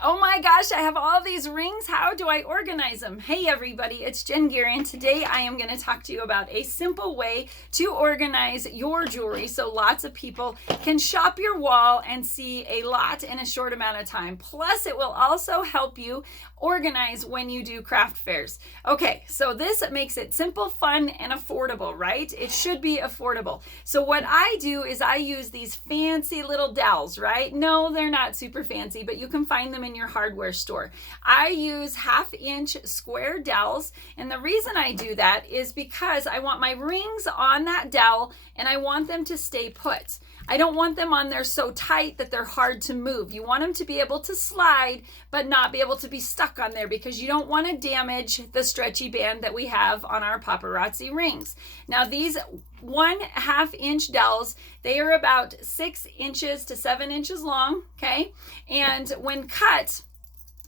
Oh my gosh, I have all these rings. How do I organize them? Hey everybody, it's Jen Gear, and today I am going to talk to you about a simple way to organize your jewelry so lots of people can shop your wall and see a lot in a short amount of time. Plus, it will also help you organize when you do craft fairs. Okay, so this makes it simple, fun, and affordable, right? It should be affordable. So what I do is I use these fancy little dowels, right? No, they're not super fancy, but you can find them in your hardware store. I use 1/2-inch square dowels, and the reason I do that is because I want my rings on that dowel and I want them to stay put. I don't want them on there so tight that they're hard to move. You want them to be able to slide, but not be able to be stuck on there because you don't want to damage the stretchy band that we have on our paparazzi rings. Now these 1/2-inch dowels, they are about 6 inches to 7 inches long, okay? And when cut,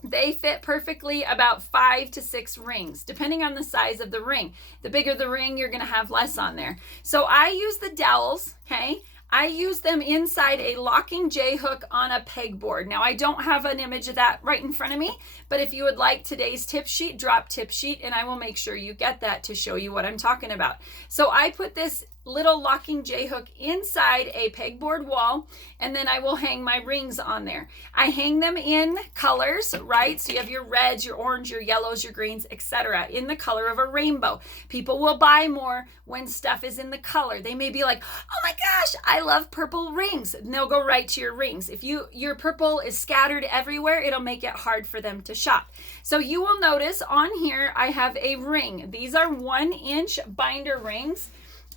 they fit perfectly about 5 to 6 rings, depending on the size of the ring. The bigger the ring, you're gonna have less on there. So I use the dowels, okay? I use them inside a locking J hook on a pegboard. Now I don't have an image of that right in front of me, but if you would like today's tip sheet, drop tip sheet, and I will make sure you get that to show you what I'm talking about. So I put this little locking J hook inside a pegboard wall, and then I will hang my rings on there. I hang them in colors, right? So you have your reds, your orange, your yellows, your greens, etc. in the color of a rainbow. People will buy more when stuff is in the color. They may be like, oh my gosh, I love purple rings. And they'll go right to your rings. If your purple is scattered everywhere, it'll make it hard for them to shop. So you will notice on here, I have a ring. These are 1-inch binder rings,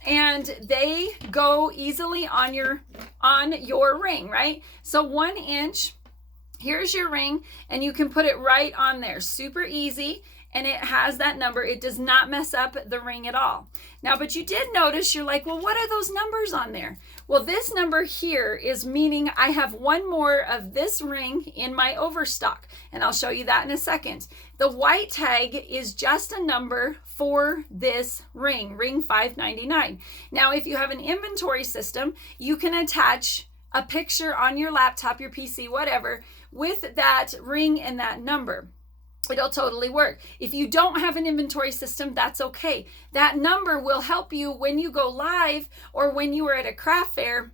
and they go easily on your ring, right? So 1 inch, here's your ring, and you can put it right on there. Super easy, and it has that number. It does not mess up the ring at all. Now, but you did notice, you're like, well, what are those numbers on there? Well, this number here is meaning I have one more of this ring in my overstock, and I'll show you that in a second. The white tag is just a number for this ring 599. Now, if you have an inventory system, you can attach a picture on your laptop, your PC, whatever, with that ring and that number. It'll totally work. If you don't have an inventory system, that's okay. That number will help you when you go live or when you are at a craft fair,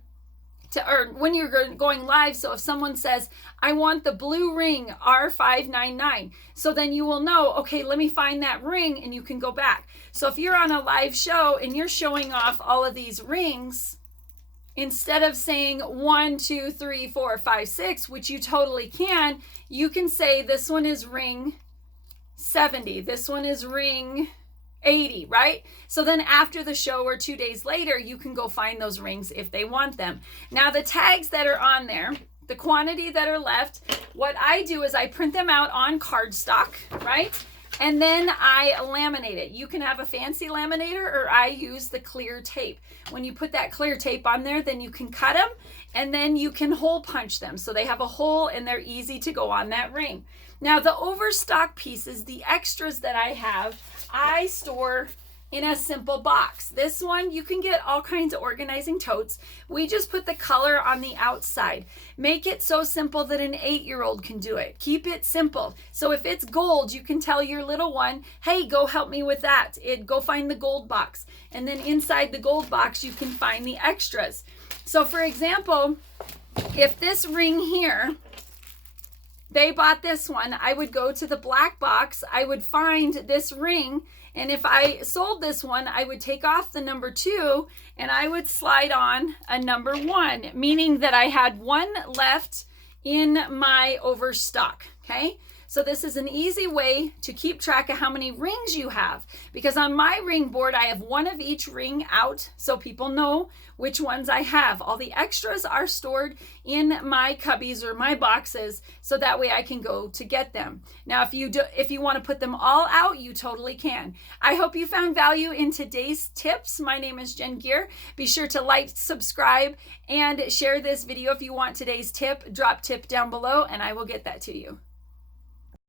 or when you're going live. So if someone says, I want the blue ring R599, so then you will know, okay, let me find that ring, and you can go back. So if you're on a live show and you're showing off all of these rings, instead of saying 1, 2, 3, 4, 5, 6, which you totally can, you can say this one is ring 70, this one is ring 80, right? So then after the show or 2 days later, you can go find those rings if they want them. Now the tags that are on there, the quantity that are left, what I do is I print them out on cardstock, right? And then I laminate it. You can have a fancy laminator, or I use the clear tape. When you put that clear tape on there, then you can cut them, and then you can hole punch them. So they have a hole and they're easy to go on that ring. Now the overstock pieces, the extras that I have, I store in a simple box. This one, you can get all kinds of organizing totes. We just put the color on the outside. Make it so simple that an 8-year-old can do it. Keep it simple. So if it's gold, you can tell your little one, hey, go help me with that. Go find the gold box. And then inside the gold box, you can find the extras. So for example, if this ring here, they bought this one, I would go to the black box, I would find this ring, and if I sold this one, I would take off the number 2 and I would slide on a number 1, meaning that I had one left in my overstock, okay? So this is an easy way to keep track of how many rings you have, because on my ring board, I have one of each ring out so people know which ones I have. All the extras are stored in my cubbies or my boxes, so that way I can go to get them. Now, if you want to put them all out, you totally can. I hope you found value in today's tips. My name is Jen Gear. Be sure to like, subscribe, and share this video if you want today's tip. Drop tip down below, and I will get that to you.